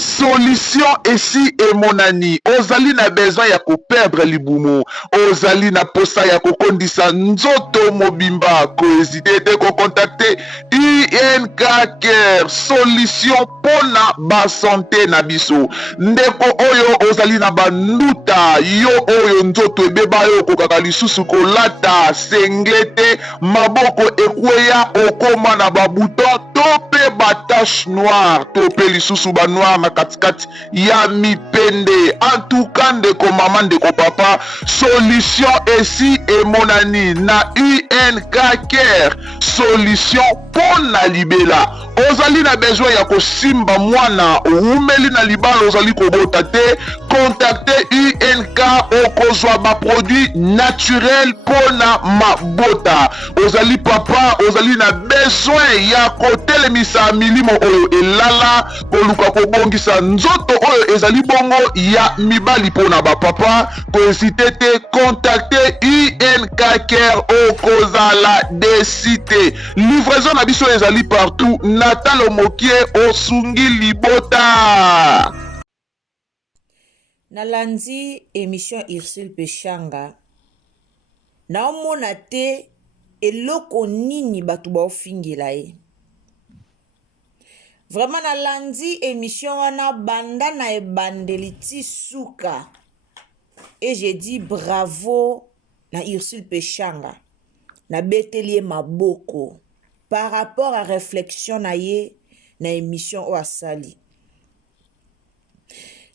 solution ici et mon ani ozali na besoin ya perdre libumu ozali na posa ya kokondisa nzoto mobimba kohésite te kocontacte INK Care solution pona basanté na biso ndeko oyo ozali na banduta yo oyo nzoto ebeba yo kokaka lisusu kolata senglete maboko ekweya okoma na babuton to pe batache noire to pe lisusu banoire na katikati ya mipende antuka ndeko mama ndeko papa solution esi emonani na UNK Care solution pona libela ozali na besoin ya kosimba mwana umeli na libala ozali kobota te contacte UNK okozwa baproduit naturel pona mabota ozali papa ozali na besoin ya kotelemisa milimo oyo elala koluka kobongisa nzoto oyo ezali bongo ya mibali pona bapapa kohésite te contacte UNK Care okozala desite livraison na biso ezali partout natalo mokie osungi libota. Nalandi émission Ursule Peshanga naomona te eloko nini batu baofingela ye vraiment nalandi émission wana banda na ebandeli ti suka et j'ai dit bravo na Ursule Peshanga na beteli ye maboko par rapport à réflexion na ye na émission o asali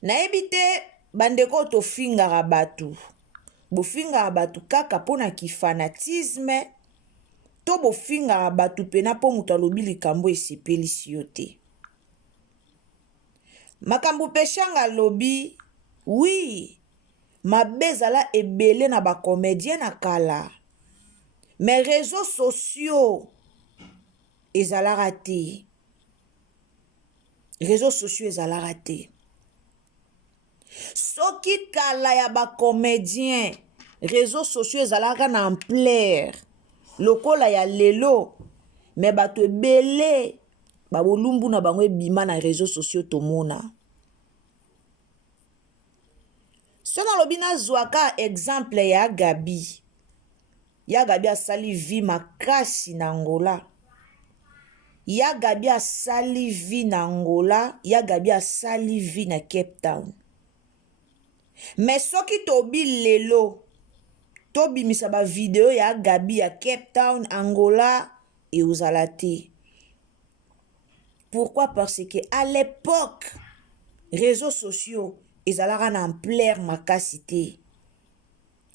nayebi te bandeko tofingaka batu bofingaka batu kaka mpona kifanatisme to bofingaka batu pena mpo moto alobi likambo esepelisi yo te makambo Peshanga alobi oui mabe ezala ebele na bacomédien na kala mais réseaux sociaux ezalaka te réseaux sociaux ezalaka te soki kala ya bacomédien réseaux sociaux ezalaka na ampleur lokola ya lelo me bato ebele babolumbu na bango ebima na réseaux sociaux tomona so nalobi nazwaka exemple ya Gabi asali vie makasi na Angola ya Gabi asali vie na Angola ya Gabi asali vie na Cape Town mais soki tobi lelo tobimisa ba video ya Gabi ya Cape Town Angola et ozala te pourquoi parce que à l'époque réseaux sociaux ezalaka na ampleur makasi te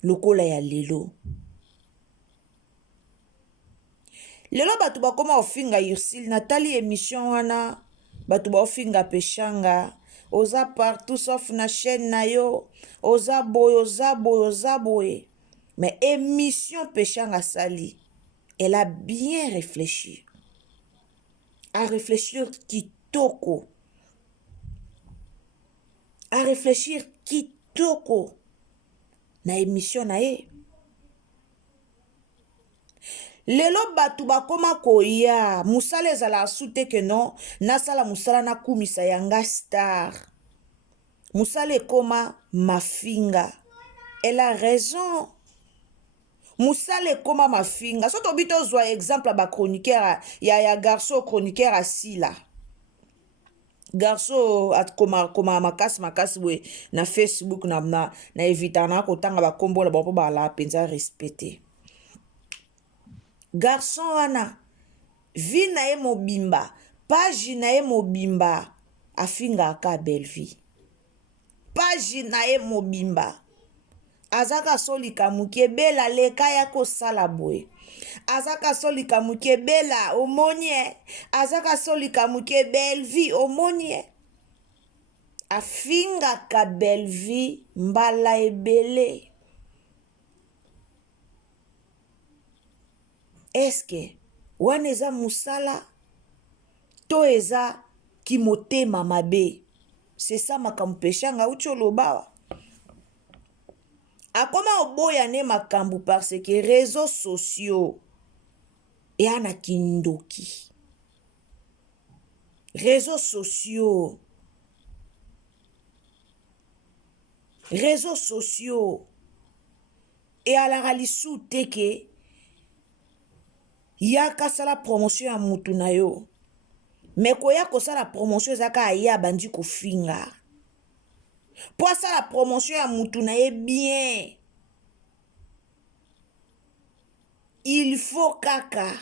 lokola ya lelo bato bakoma ofinga Ursule natali émission wana bato baofinga Peshanga oza partout sauf na chaîne na yo oza boye mais émission Peshanga sali elle a bien réfléchi à réfléchir kitoko na émission na ye lelo batu bakoma koya musala ezala su te ke non nasala musala nakumisa yanga star musala ekoma mafinga elle a raison musala ekoma mafinga so tobi tozwa exemple ya bachroniqueur ya garçon chroniqueur asila garçon akoma makasi we na Facebook na evita na kotanga bakombo na bango bala penza respecté garçon wana vi na ye mobimba page na ye mobimba afingaka belle vie page na ye mobimba azaka solika muke bela leka ya kosala boye azaka solika muke bela omonie azaka solika muke belle vie omonie afingaka belle vie mbala ebele eske wana eza musala to eza kimotema mabe c'est ça makambo Peshanga uti olobawa akoma oboya ne makambo parce que réseaux sociaux eya na kindoki réseaux sociaux réseaux sociaux eyalaka lisu te ke yaka sala promotion ya mutu na yo me koya kosala promotion ezaka aye abandi kofinga po asala promotion ya mutu na ye bien il faut kaka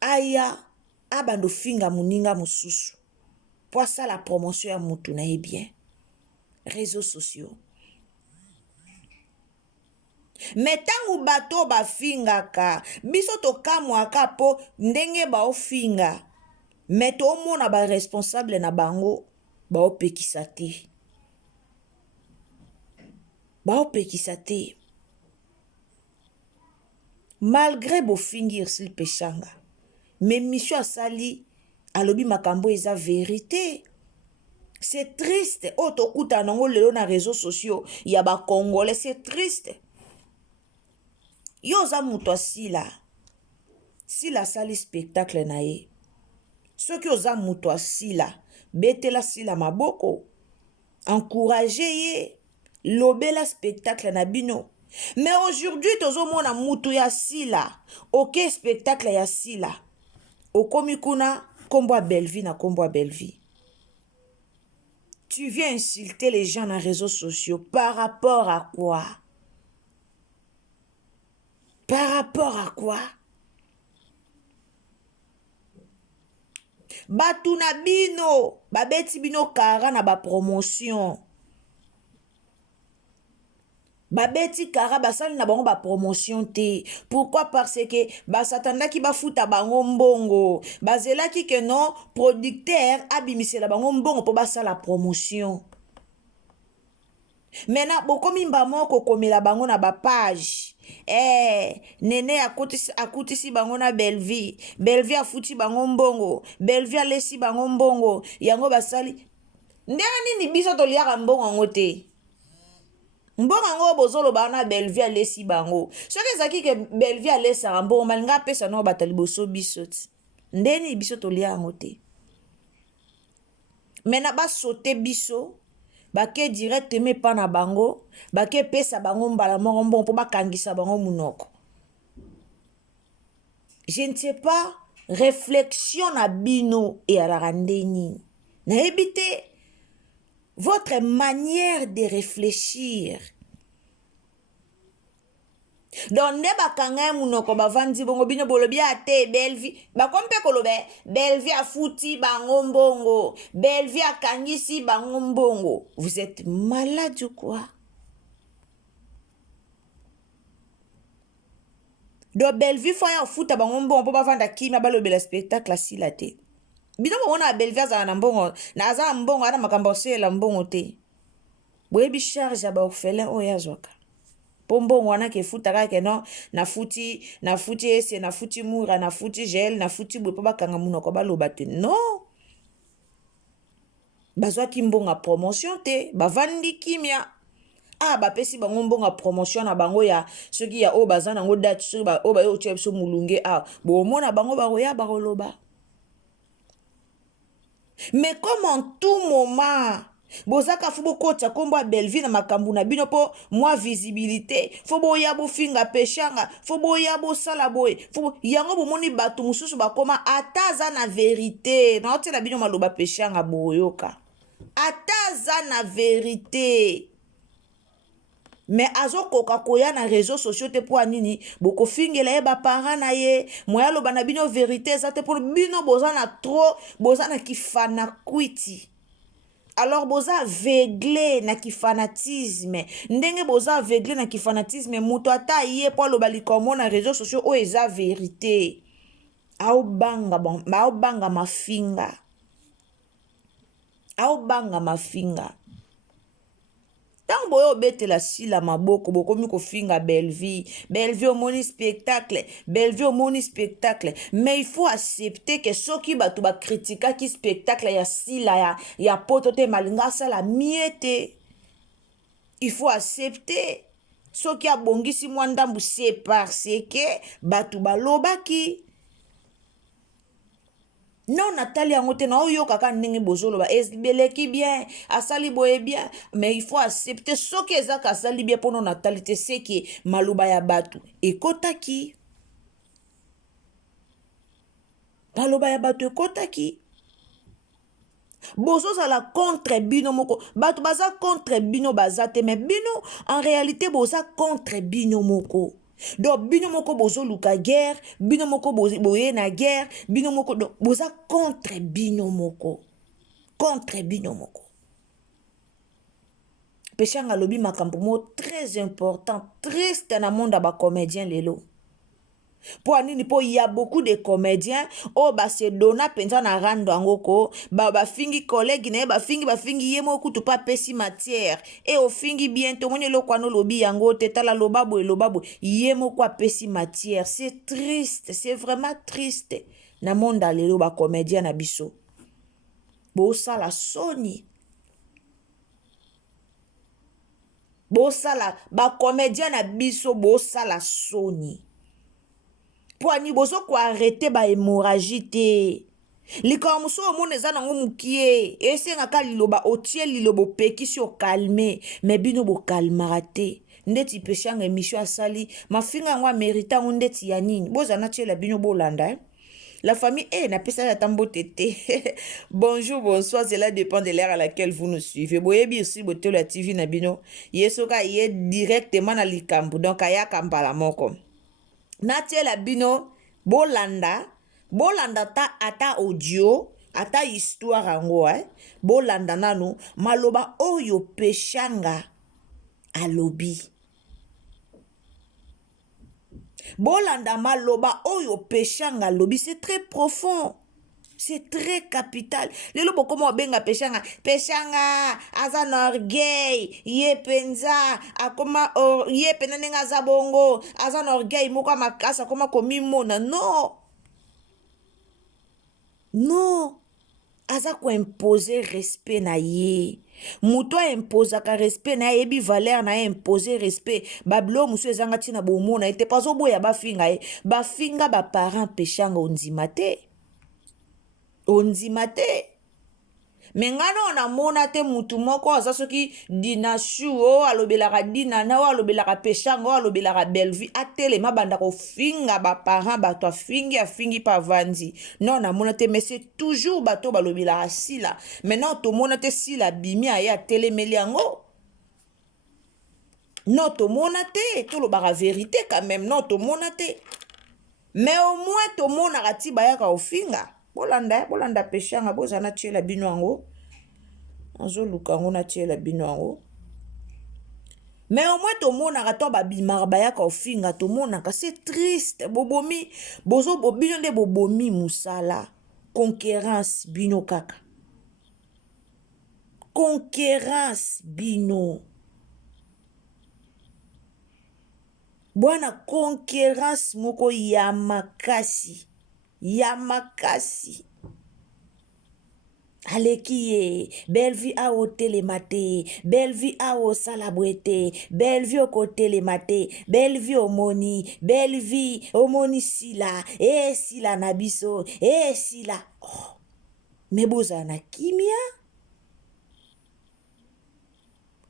aya abando finga moninga mosusu po asala promotion ya mutu na ye bien réseaux sociaux me ntango bato bafingaka biso tokamwaka po ndenge baofinga me tomona baresponsable na bango baopekisa te malgré bofingi Ursule Peshanga me mission asali alobi makambo eza vérité. C'est triste oyo tokuta nango lelo na réseaux sociaux ya bakongolais, c'est triste. Yo oza mutu asila asali spectacle na ye soki oza mutu asila betela sila maboko encourage ye lobela spectacle na bino. Mais aujourd'hui tozomona mutu ya sila oke spectacle ya sila okomi kuna kombo ya Bellevie na kombo ya Bellevie. Tu viens insulter les gens dans les réseaux sociaux par rapport à quoi? Par rapport à quoi? Batu na bino babeti bino kara na ba promotion. Babeti kara basali na bango ba promotion te. Pourquoi? Parce que basatandaki bafuta bango mbongo. Bazelaki que non producteur abimisela bango mbongo po basala promotion. Maintenant bokomi mbamoko komela bango na ba page. Nene akutisi bango na Bellevie. Bellevie afuti bango mbongo. Bellevie alesi bango mbongo. Yango basali. Ndenge nini biso toliaka mbongo yango te? Mbongo yango bozoloba na Bellevie alesi bango. Soki ezaki ke Bellevie alesa mbongo malinga pesa no batali boso biso ti. Ndeni biso tolia yango te. Mena ba sote biso bake directement pa na bango, bake pesa bango mbala moko mbongo po bakangisa bango munoko. Je ne sais pas, réflexion na bino et à la rendeni. Na ebite votre manière de réfléchir. Donc nde bakanga munoko bavandi bongo bino bolobi ate Bellevie bakompe kolobe Bellevie afuti bango mbongo, Bellevie akangisi bango mbongo. Vous êtes malade ou quoi? Donc Bellevie faut ya futa bango mbongo po bavanda kimia balobela spectacle asila te. Bino bona Bellevie azala na mbongo na azala mbongo ana makambo sela mbongo te. Boyebi charge ya ba orphelin oyo azwaka. Pombo wana ke futa kake no na futi ese na futi mura na futi gel na futi bwe po bakanga munoko baloba te. Non. Bazwa kimbonga promotion te, bavandi kimia. Bapesi bango mbonga promotion na bango ya soki ya o bazana ngo date soki ba o ba yo tshep so mulunge bo mona bango ba roya ba roloba. Mais comme en tout moment bozaka fubo kota kombo ya Bellevie na makambu na bino po moi visibilité fobo ya bo finga peshanga fobo ya bo sala boy fobo yango bomoni bato mususu bakoma ataza na vérité na otela bino maloba peshanga boyoka ataza na vérité. Mais azokoka koya na réseaux sociaux te po anini boko fingela ye ba parents na ye moya loba na bino vérité za te po bino bozana trop bozana kifana kwiti. Alors boza aveuglé na kifanatisme. Ndenge boza aveuglé na kifanatisme muto ata ye po loba likomo na réseaux sociaux o eza vérité. Aobanga mafinga. Aobanga mafinga. Tant boyo betela sila maboko bokomi kofinga Bellevie omoni spectacle mais il faut accepter que soki batu ba critika ki spectacle ya sila ya poto te malinga sala miete. Il faut accepter soki abongisi mwandambu c'est parce que batu balobaki. non natali yango te na oyo kaka ndenge bozoloba beleki bien asali boye bien mais il faut accepter soki ezaka asali bien mpono natali te seki maloba ya bato ekotaki maloba ya bato ekotaki bozozala contre bino moko bato baza contre bino baza te mais bino en réalité boza contre bino moko donc bino moko bozoluka guerre bino moko boye na guerre bino moko donc boza contre bino moko peshanga lobi makambo mo très important triste na monde ya bacomédien lelo po anini po il y a beaucoup de comédiens o base dona penza na rando angoko bafingi collègue na bafingi ye moko tu pa pesi matière et ofingi bien to moni lo kwano lobi yango te tala lobabo ye moko apesi matière. C'est triste, c'est vraiment triste na monde lelo ba comédien na biso bo sala soni bosala ba comédien na biso bosala soni po ani bozo ko arrêter ba hémorragie te likambo so omona eza nango mukie esengaka liloba otie liloba opekisi okalme me bino bokalmaka te ndeti peshanga émission asali mafinga yango amerita yango ndeti ya nini bozana tiela bino bolanda La famille n'a pas ça tambo tété. Bonjour, bonsoir, cela dépend de l'heure à laquelle vous nous suivez. Boye bien aussi boto la TV nabino. Yesoka yé directement na likambu. Donc aya kambala moko. Natie la bino bolanda ta ata audio ata histoire ango bolanda nanu maloba oyo peshanga alobi. Bolanda maloba oyo peshanga lobi, c'est très profond, c'est très capital. Lelo bokomo benga peshanga azan orgueil ye penza akoma ye penanenga zabongo azan orgueil moko makasa koma komimona. Non aza ko imposer respect na ye. Muto imposa ka respect na ye bi valeur na imposer respect. Bablo musu ezanga tina bomona ete pazo boya bafinga ye. Bafinga ba parents peshanga onzimate. Mengano na mona te mutu moko aza soki dinashu o alobelaka dinana o alobelaka peshanga o alobelaka belvi atele mabanda ko finga ba parents bato afingi pa vandi. Non na mona te mais c'est toujours bato balobelaka sila. Maintenant to mona te sila bimi aya tele meliango. Non to mona te to lo bara vérité quand même non to mona te. Mais au moins to mona rati bayaka ofinga. Bolanda peshanga bozana tiela bino ango. Anzo lukango na tiela bino ango. Mais au moins to mona rato babimar bayaka ofinga to mona ka c'est triste bobomi bozo bobino de bobomi musala conquérance bino kaka. Conquérance bino. Bwana conquérance moko yamakasi. Alekiye, belle vie a au télématé, belle vie a au salabouete, belle vie au côté télématé, belle vie au moni sila, sila nabiso, sila. Oh, mais bozana kimia?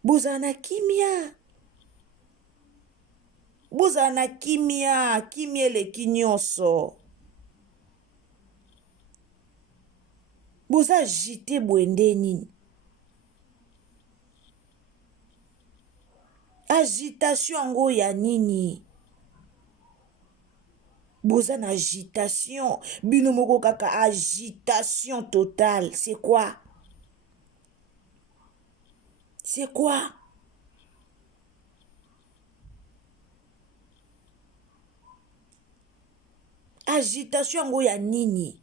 Bozana kimia le kinyoso. Boza jite bwende nini? Agitation ango ya nini? Boza na agitation. Bino moko kaka agitation totale. C'est quoi? Agitation ango ya nini?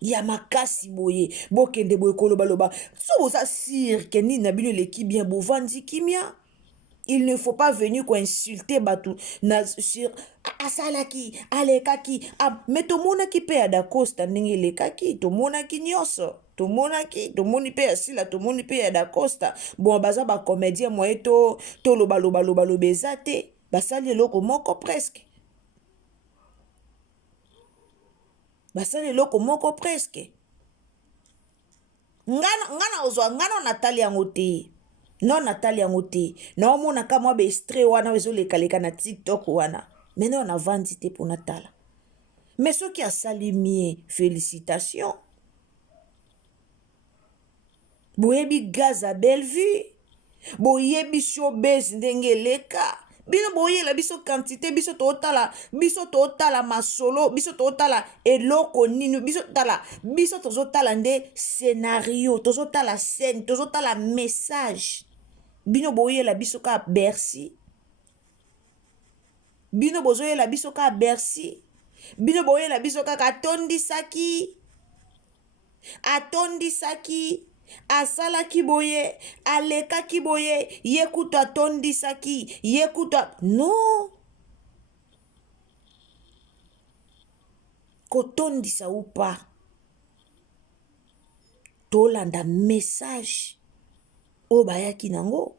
Ya makasi boye bokende boye koloba so boza cirque ni na bino leki bien bovandi kimia. Il ne faut pas venir ko insulter batu na sur asalaki alekaki mais to mona ki pe ada costa ndenge lekaki to mona ki nyoso to moni pe asila to moni pe ada costa bon baza ba comédien moye to loba bezate basali eloko moko presque. basali eloko moko presque ngana ozwa ngana natali yango te non natali yango te naomona ka mwa baestre wana ezolekaleka na tiktok wana me no navandi te mpo natala me soki asali mie félicitation boyebi gaz à Bellevue boyebi showbiz ndenge eleka bino boyela biso quantité biso totala masolo biso totala eloko nini biso tozotala nde scénario tozotala scène tozotala message bino boyela biso ka Bercy bino bozoyela biso ka Bercy bino boyela biso kaka atondisaki asalaki boye alekaki boye ye kutu atondisaki ye kutu non kotondisa upa tolanda message oyo bayaki nango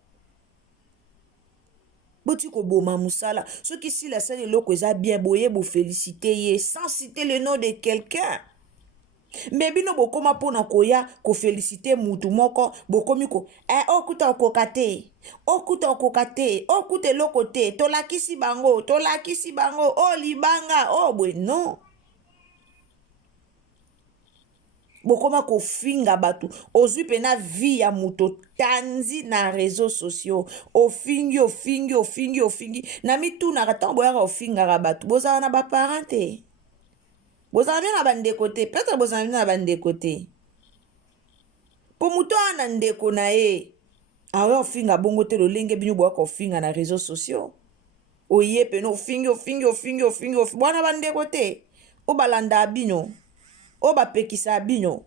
boti koboma musala soki sila asali eloko eza bien boye bofélicité ye sans citer le nom de quelqu'un me bino bokoma mpona koya kofélicité mutu moko bokomi okuta okoka te okuta eloko te tolakisi bango libanga bwe non bokoma kofinga bato ozwi pena vie ya mutu tanzi na réseaux sociaux ofingi na mitunaka ntango boyaka ofingaka bato bozala na baparent te bozala bien na bandeko te peut-être bozala bien na bandeko te po mutu ana ndeko na ye awa ofinga bongo te lolenge bino boyaka ofinga na réseaux sociaux oye pena ofingi bwana bandeko te o balanda bino o bapekisa bino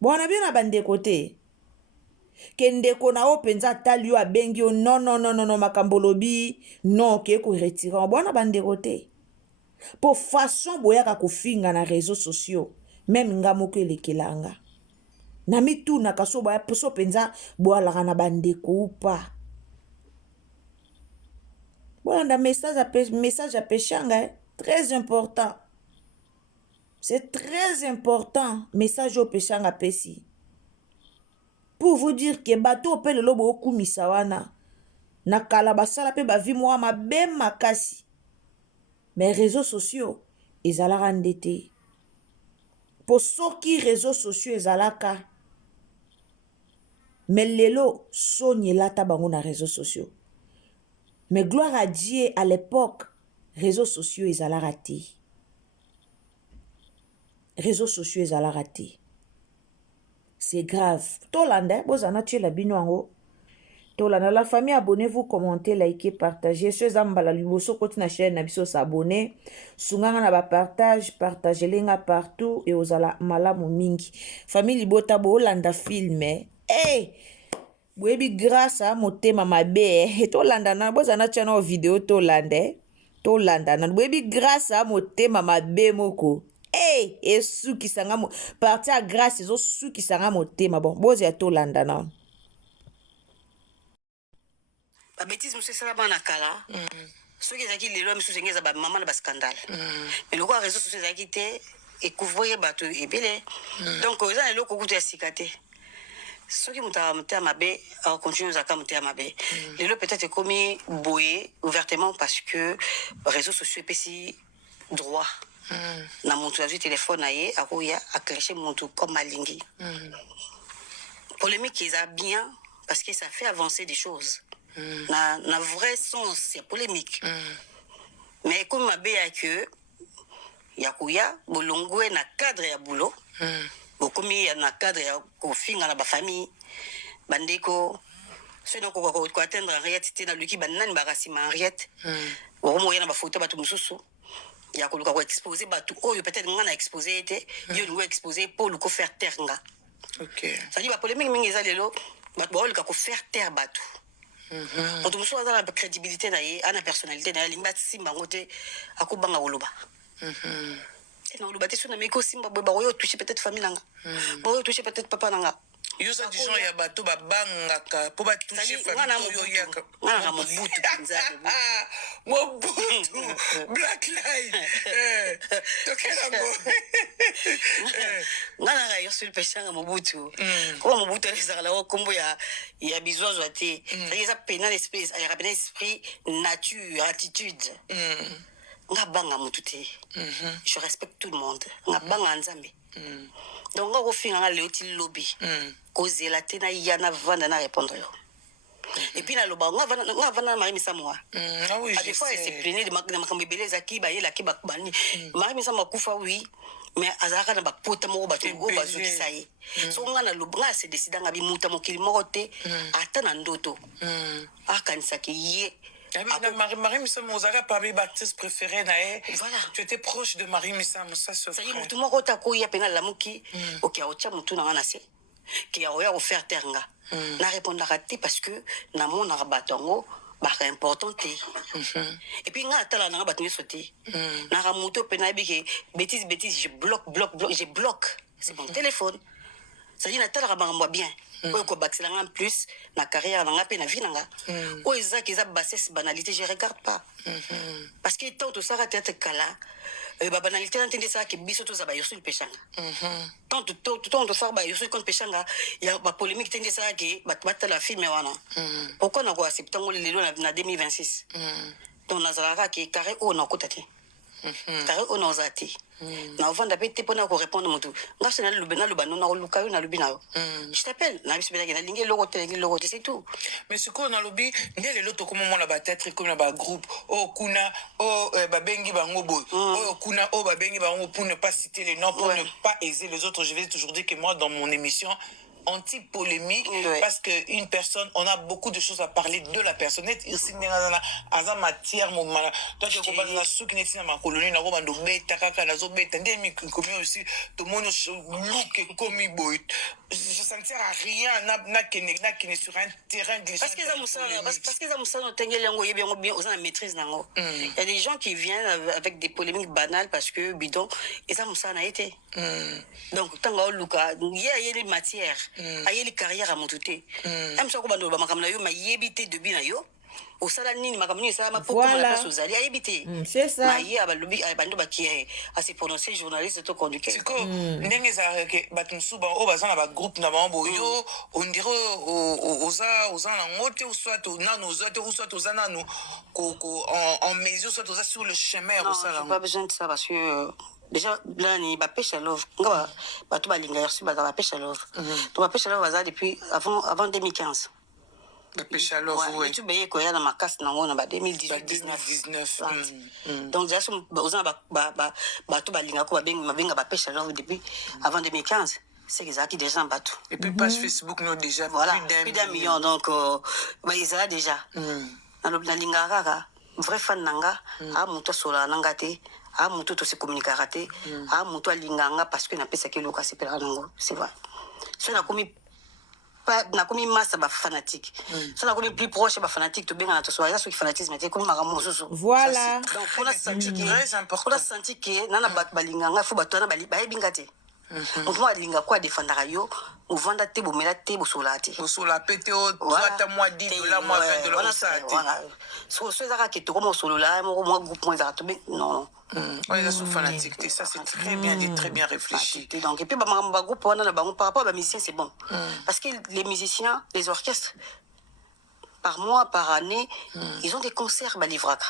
bwana bien na bandeko te ke ndeko na o penza atali yo abengi yo non makambo lobi non ke koretira bwana bandeko te po façon boyaka kofinga na réseaux sociaux même nga moko elekelanga na mitunaka so penza boalaka na bandeko upa bolanda message apeshanga très important c'est très important message opeshanga pesi pour vous dire que bato pe lelo bokumisa wana na kala basala pe bavi mwa mabe makasi mais réseaux sociaux ezalaka ndete po soki réseaux sociaux ezalaka mais lelo soni elata bango na réseaux sociaux mais gloire à Dieu à l'époque réseaux sociaux ezalaka te réseaux sociaux ezalaka te c'est grave. Tolanda, bozana tu la binoango. Tolanda, la famille, abonnez-vous, commentez, likez, partagez. Ceux ambala liboso koti na chaîne na biso s'abonner. Sunganga na ba partagez lenga partout et ozala malamu mingi. Famille libota bo landa filme. Eh, boyebi grâce à motema mabe. Tolanda na bozana tu na vidéo tolanda na boyebi grâce à motema mabe moko. Hey, et sou qui sanga mo parti à grâce ezo sou qui sanga motema bon bozi ya tolanda na ba bêtise monsieur sala bana kala ceux qui zaki lelo monsieur ngeza ba maman na ba scandale mais le quoi réseau social zaki te et couvrir bato ebele donc ils ont le kokuta sikate ceux qui muta mabe a continuer zaka muta mabe lelo peut-être commis boyer ouvertement parce que réseaux sociaux pesi droit na muntu azwi téléphone aye akoya aklashe muntu comme malingi polémique ils a bien parce que ça fait avancer des choses na vrai sens c'est polémique mais comme mabe ya que yakuya bolongwe na cadre ya boulot bokomi na cadre ya kofinga na ba famille bandeko sinon ko atteindre Henriette na luki banani bakasima Henriette bokomo yana ba photo batu mususu ya koluka ko exposer batu oyo peut-être ngana exposer été yo ngo exposer pour le faire taire nga OK ça dit ba polémique mingi eza lelo batu ba ko faire taire batu on muso za la crédibilité na ye ana personnalité na limba simba ngote akubanga woloba et na woloba te sona meko simba ba yo toucher peut-être famille nanga ba yo toucher peut-être papa nanga yo ça du genre ya bato ba bangaka po ba toucher famille yo yaka ngana mobutu penza mobutu black light tokela ngo ngana ga yo sur le peshanga mobutu ko mobutu ezaka la kombo ya bizwazo ate ça y est ça pena l'esprit ya rapena esprit nature attitude nga banga mutu te je respecte tout le monde nga banga nzambe donc nga ko finga nga leoti lobby kozela te na yana vanda na répondre yo et puis na loba nga vanda Marie Misamoa oui des fois elle se plaignait de makambo beleza ki ba yela ki ba bani Marie Misamoa kufa oui mais azaka na ba pota moko ba to ba zokisa ye so nga na loba nga se décide nga bi muta mokili moko te ata na ndoto akanisa ki ye Marie Missam, vous avez parlé d'actrice préférée, voilà. Tu étais proche de Marie Missam, ça se fait. Ça y est, tout le monde a couru à peine la mouki, ok, au tcha moutou na nasi, qui a offert teranga. Na répondre à parce que na mon arabatongo, bah important té. Et puis nga atala na battu sauté. Na ramuto penabi bêtise, je bloque, je bloque. C'est mon téléphone. Ça dit na tala rabanga bien. Oyo ko baxela en plus na carrière na pe na vie nanga o eza ki za bassesse banalité je regarde pas parce que tant tout ça tête kala ba banalité n'entendez ça que biso to za ba yosul peshanga tant tout ça ba yosul kon peshanga ya ba polémique tendez ça que ba la film wana pourquoi na ko accepter ngol lelo na 2026 donc nazalaka ki carré o na kotati carré o na zati na vanda pete pona ko répondre moto ngase na lubena lubano na luka na lubina je t'appelle na bisbela na linge logo c'est tout mais ce qu'on a lobby ndele loto comme mon la battre comme na ba groupe o kuna o babengi bango boy o kuna o babengi bango pour ne pas citer les noms pour ne pas aiser les autres. Je vais toujours dire que moi dans mon émission anti-polémique parce que une personne, on a beaucoup de choses à parler de la personne. Ici, dans matière, toi tu comprends la souki neti na makoloni na roba ndo beta kaka na zo beta ndemi komi aussi tout le monde look komi boy. Ça ne sert à rien na kene sur un terrain glissant. Parce que ça moussa no tengeli yango yebi yango bien aux maîtrise nango. Il y a des gens qui viennent avec des polémiques banales parce que bidon et ça moussa na été. Donc tanga luka il y a des matières ayeli carrière à monter même ça ko bando ba makamna yo mayebite de bina yo au sala nini makamni ça ma poko la place aux alliés ayebite c'est ça maye abalobi bando ba qui à se prononcer journaliste to conducteur c'est quoi ndenge za ke batumsu ba o bazana ba groupe na ba boyo on dirait aux na ngote ou soit nano ou soit aux nano en mesure soit aux sur le chemin au sala pas besoin de ça parce que déjà là ni ba pêche à l'oeuvre nga ba to ba linga reçu ba pêche à l'oeuvre to ba pêche à l'oeuvre ça depuis avant 2015 ba pêche à l'oeuvre oui tu baye ko ya na makas na ngona ba 2018 donc déjà aux ba to ba linga ko ba benga ba pêche à l'oeuvre depuis avant 2015 c'est que ça qui déjà en bateau et puis page Facebook nous déjà voilà plus d'un million donc ba ils là déjà na linga kaka vrai fan nanga a muto sola nanga te a muto to se communiquer raté a muto linganga parce que na pesa ke loka se pela nango c'est vrai so na komi massa ba fanatique so na komi plus proche ba fanatique to benga na to so ya so ki fanatisme te komi maka mosusu voilà donc pour la sentir très important pour la sentir que nana ba linganga fo ba to na ba yebinga te mouvement alinga kwa défendra yo uvanda te bomela te bosola te bosola pete o toi moi $10 moi $20 ça voilà so ezaka ke to comme solo là moi groupe moi ezaka to non ouais ça fanatique ça c'est très bien dit très bien réfléchi donc et puis ba groupe on a par rapport à musiciens c'est bon parce que les musiciens les orchestres par mois par année ils ont des concerts ba livraka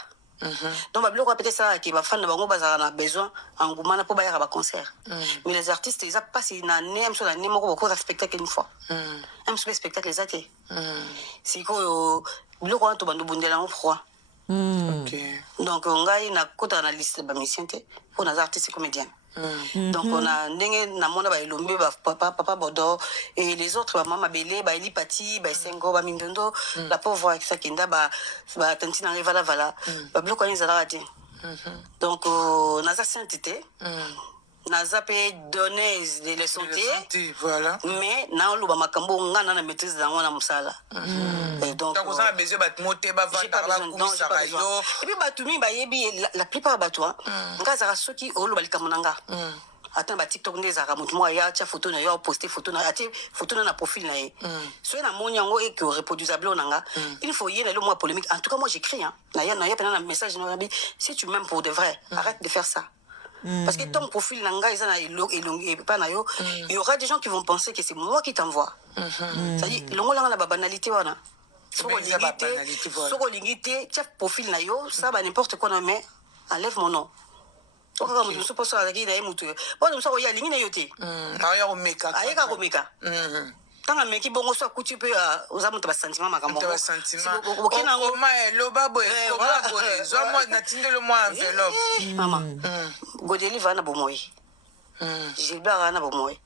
donc bablo ko peut-être ça qui va fan bango bazana besoin engumana pour ba concert mais les artistes ils a passé une année même sur l'année moko ko spectacle une fois même sur spectacle les até c'est ko bilo ko to bando bundela en froid OK donc on a une côté analyste ba musicien pour les artistes comédiens donc on a ndenge na mona ba elombe ba papa bodo et les autres ba mama belé ba elipati ba sengo ba mindondo la pauvre ça kinda ba tantina rivala vala ba bloko ni zala raté donc naza sainteté naza pe donner de la santé voilà mais na lo ba makambo ngana na maîtrise dango na musala et donc on a besoin ba moté ba vata ba kumisaka yo et puis ba tumi ba yebi la plupart ba toi ngaza soki o lo ba likamonanga attends ba TikTok ndeza mutu mo ya tia photo na yo poster photo na ati photo na profil na ye so na moni yango et que reproduisable nanga il faut y aller le moi polémique en tout cas moi j'écris hein na ya un message na bi si tu m'aimes pour de vrai arrête de faire ça parce que ton profil nanga ils na et pas na yo il y aura des gens qui vont penser que c'est moi qui t'envoie ça dit longo langa la banalité wana soko lingité tia profil na yo ça va n'importe quoi mais enlève mon nom. Ok, je ne sais pas si tu as un peu. Bon, je sais qu'il y a yote. Aya omeka. Aya omeka. Tant que meki bongo soit coutu peu aux amours de sentiment makambo. De sentiment. Comment loba boy, comment boy. Zo moi natinde le moi enveloppe. Maman. Godeli va na bomoy. Gilbert na bomoy.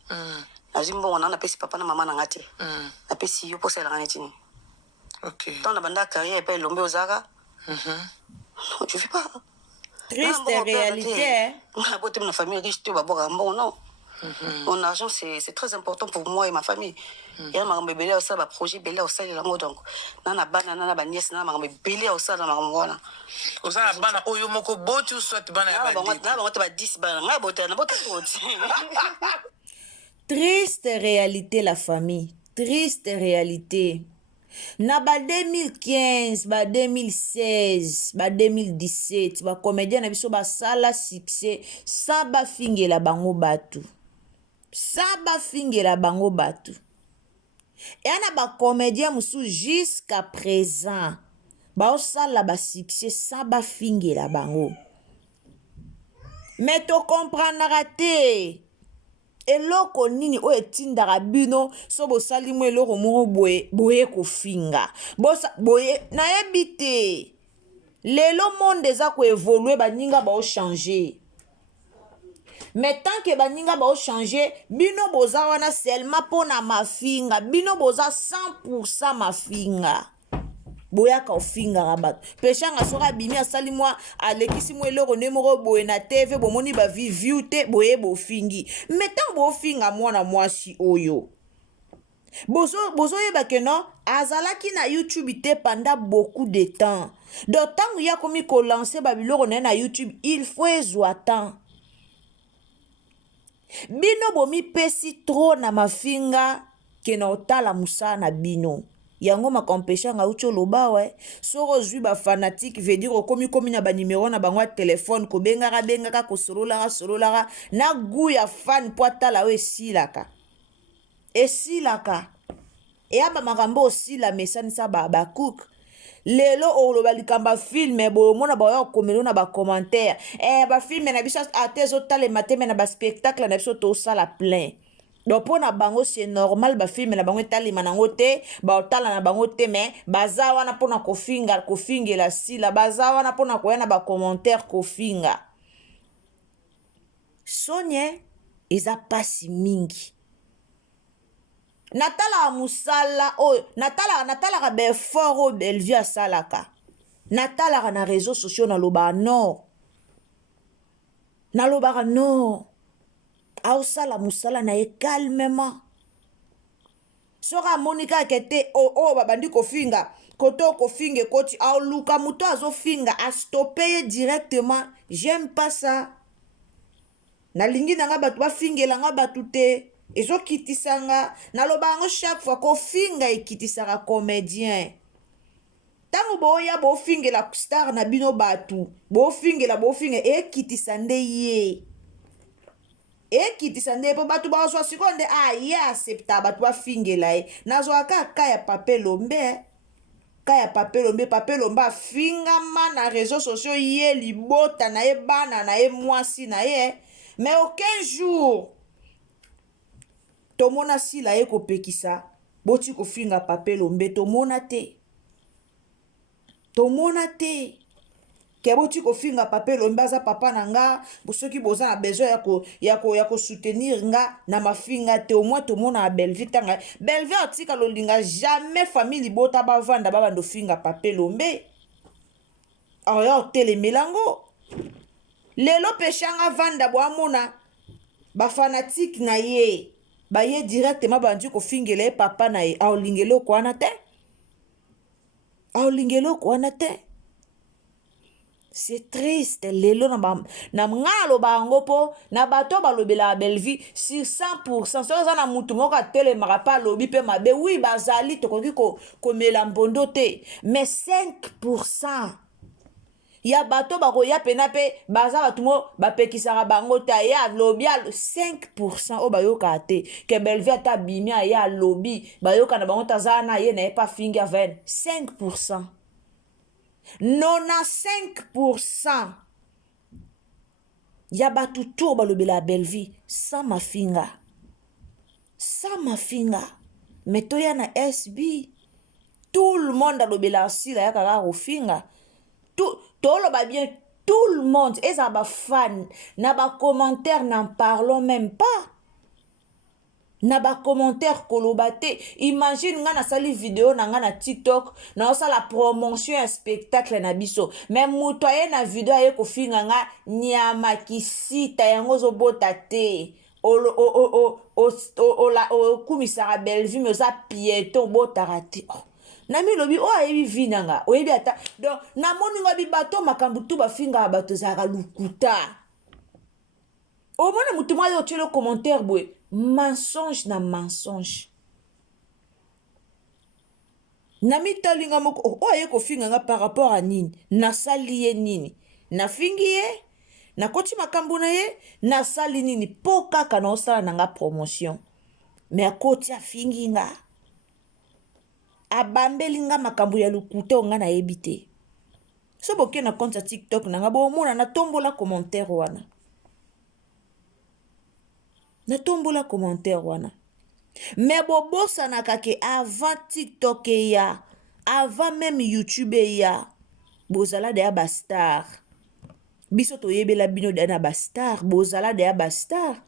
Azimbo on a pesi papa na maman na ngate. Na pesi yo posa la nganetini. OK. Tant la banda carrière pe lombe ozaka. Non, je fais pas. Triste réalité. Ma beauté, ma famille riche, tu vas boire un bon non. Mon argent, c'est très important pour moi et ma famille. Il y a un bébé au sein, un projet belé au sein, donc. Nana bana, nana baniès, nana bébé au sein, nana mangwana. Au sein, la bana, oyo moko botu soit bana. Nana bana, 10 bana, nana beauté, nana beauté. Triste réalité, la famille. Triste réalité. Na ba 2015, ba 2016, ba 2017, ba comédien na biso ba sala succès, sa ba fingela bango batu. Sa ba fingela bango batu. Et ana ba comédien musu jusqu'à présent, ba sala ba succès, sa ba fingela bango. Mais to comprendre te. Eloko nini o etindaka bino so bosali mo eloko moko boye kofinga boye nayebi te lelo monde eza koevolue baninga baochange mais tant que baninga baochange bino boza wana seulement mpona mafinga bino boza 100% mafinga boyaka ofingaka bato peshanga soki abimi asali mwa alekisi mwa eloko nde moko boye na tv bomoni baviviu te boye bofingi me ntango bofinga mwana mwasi oyo bozoyeba ke non azalaki na youtube te pendant beaucoup de temps donc ntango ya komi kolanse babiloko na ye na youtube il faut ezwa temps bino bomipesi trop na mafinga ke na otala mosala na bino yango makompesha nga ucho loba we soko zwi ba fanatique veut dire komi na ba numéro na bango ya téléphone ko bengaka ko solola na gu ya fan po atala we silaka e aba makambo osila mesani sa ba cook lelo oloba likamba film bo mona ba yo komelo na ba commentaire ba film na biso atezo tale mateme na ba spectacle na biso to sala plein. Donc pour na bango c'est normal ba film na bango talima nango te ba otala na bango te mais baza wana pona kofinga la sila baza wana pona koyana ba commentaire kofinga sonye eza pasi mingi natala musala o natala be fort Bellevue asalaka natala na réseaux sociaux na loba non aosala musala na ye calmement soka monika kete babandi kofinga koto kofinga koti aoluka muto azofinga astope ye directement j'aime pas ça nalingi nanga batu bafingela nga batu te ezokitisanga naloba yango chaque fois kofinga ekitisaka comédien tango boya bofingela star na bino batu bofingela ekitisa nde ye ekitisa nde po batu bazwa sikonde ye accepta batu bafingela ye nazwaka ka ya papelombe papelombe afingama na réseaux sociaux ye libota na ye bana na ye mwasi na ye mais aucun jour tomona sila ye kopekisa boti kofinga papelombe tomona te ke boti kofinga papelombe aza papa na nga soki boza na besoin ya soutenir nga na mafinga te au moins tomona na Bellevue tanga Bellevue atika lolinga jamais famille libota bavanda babando finga papelombe aya otelemelango lelo peshanga vanda boamona bafanatique na ye baye directement bandi kofingela ye papa na ye aolingelo kwana te C'est triste. Lelo na ngalo bango po na bato balobela belle vie sur 100%. So za mutu moko atelemaka pa lobi pe mabe oui bazali tokoki komela mbondo te. Mais 5%. Ya bato bakoya pena pe baza bato mo bapekisaka bango te ya lobi 5% o bayoka te ke belle vie ata bimi ya lobi bayoka na bango taza na ye na pa fingi aven 5%. 95% ya bato tour balobela belle vie sans ma finga mais toya na SB tout le monde alobela asila ya kaka kofinga tout bien tout le monde et ça ba fan na ba commentaire n'en parlons même pas na ba commentaire kolobate imagine nga na sali vidéo na nga na TikTok na osala promotion ya spectacle na biso même muto aye na vidéo aye kofinga nga nyama kisita yango zo bota te o kumisaka belle vie mais oza piéton botaka te nami lobi o ayebi vi nanga oyebi ata donc namoni nga bibato makambo tu bafinga bato zaka lukuta omona mutu mwa yo tiele commentaire bwe mensonge na mensonge nami talinga moko o aye kofinga nga par rapport à nini nasali ye nini nafingi ye nakoti makambo na ye nasali nini po kaka na osala nanga promotion mais akoti afingi nga abambeli nga makambo ya lukuta nga na yebi te so boke na compte ya TikTok nanga bomona natombola commentaire wana mais bobosanaka ke avant TikTok eya avant même YouTube eya bozala deya bastar biso toyebela bino deya na bastar bozala deya bastar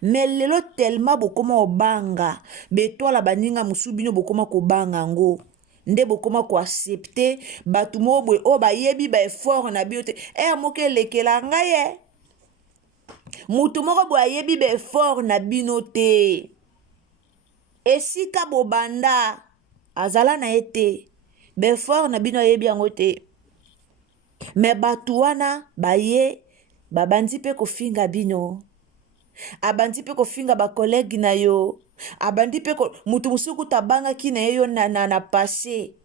mais lelo tellement bokoma obanga betwala baninga musu bino bokoma kobanga ngo nde bokoma ko accepter batu mobwe o bayebi ba effort na bino te moke lekela ngaye mutu moko bo ayebi ba effort na bino te esika bobanda azala na ete ba effort na bino ayebi yango te mais batu wana baye babandi pe kofinga bino abandi pe kofinga ba collègue na yo abandi pe mutu musuku tabanga kina yo na passé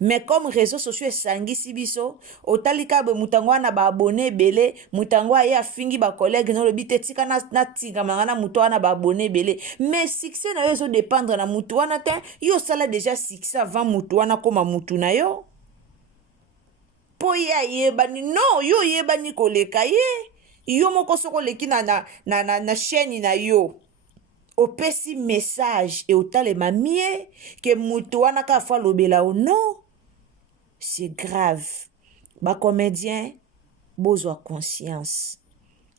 mais comme réseaux sociaux esangisi biso otalika be mutango wana ba abonné belé mutango aye afingi ba collègue no lobi te tika na tinga mangana mutu wana ba abonné belé mais succès na yo zo dépendre na mutu wana te yo sala déjà succès avant mutu wana koma mutu na yo po ya yebani no yo yebani koleka ye yo moko soko leki na chaîne na yo opesi message et otalema mie ke mutu wana ka fa lobela o non c'est grave ba comédien bozwa conscience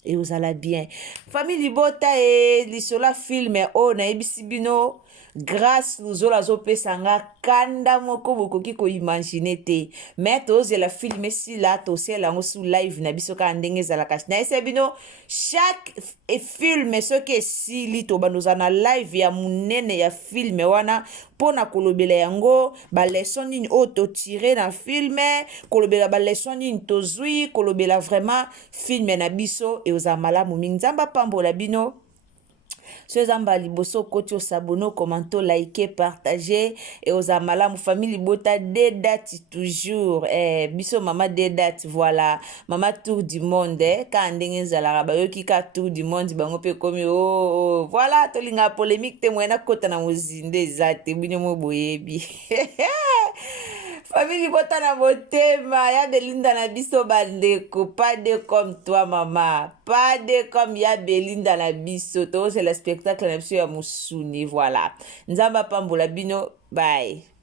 et ozala bien famille libota e lisola filme o na ebisi bino grâce luzola zopesa nga kanda moko bokoki koimagine te mais tozela filme sila tosela yango su live na biso kaka ndenge ezalaka na ese bino chaque filme soki esili tobandoza na live ya monene ya filme wana mpona kolobela yango baleson nini oyo totire na filme kolobela baleson nini tozwi kolobela vraiment filme na biso eozala malamu mingi nzambe apambola bino so ezamba liboso koti osabone commento like partager et oza malamu famille libota de date toujours biso mama de date voilà mama tour du monde ka ndenge ezalaka bayoki ka tour du monde bango pe komi voilà tolinga polémique te mwena kota na mozinde eza te bino mo boyebi famille bota na motema ya belinda na biso bandeko pas de comme toi mama pas de comme ya belinda na biso to c'est le spectacle na biso ya musuni voilà nzamba pambola bino bye.